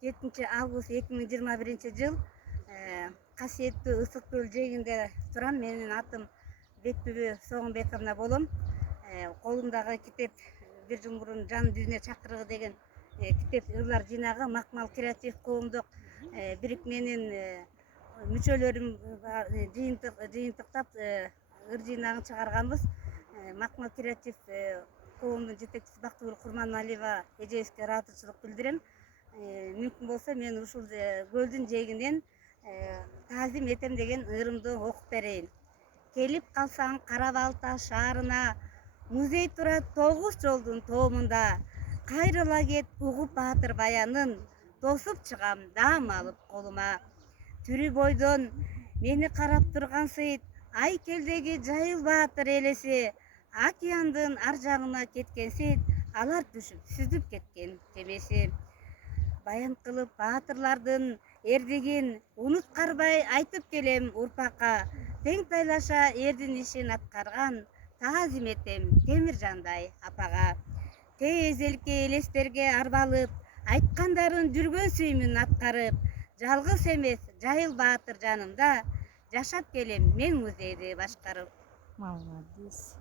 7 август 2021 жыл. Касиеттүү Ысык көл жээгинде турам. Менин атым Бектүбү Соомбековна болом. Колумдагы китеп «Бир жыл мурун жан дүйнө чакырыгы» деген китеп ырлар жыйнагы Макмал креатив коомдук бирик менин мүчөлөрүм жыйынтыктап ыр жыйнагын чыгарганбыз. Макмал креатив коомдун жетекчиси Бактыгүл Курманалиева эжебизге ыраазычылык билдирем. Мүмкүн болсо мен ушул көлдүн жээгинен таазим этем деген ырымды окуп берейин. Келип калсаң Кара Балта шаарына, музей турат 9 жолдун тоомунда. Кайрыла кет угуп баатыр баянын, тосуп чыгам даам алып колума. Түрү бойдон мени карап турган сыйт, Айкелдеги Жайыл баатыр элеси, океандын ар жагына кеткен сыйт, алар түшүп сүзүп кеткен кемеси. Баян кылып баатырлардын эрдигин, унуткарбай айтып келем урпакка. Тең тайлаша эрдин ишин аткарган, таазим этем Темиржандай апага. Тез элке элестерге арбалып, айткандарын жүргөн сүймүн аткарып. Жалгыз эмес Жайыл баатыр жанымда, жашап келем мен музейди башкарып. Молодец.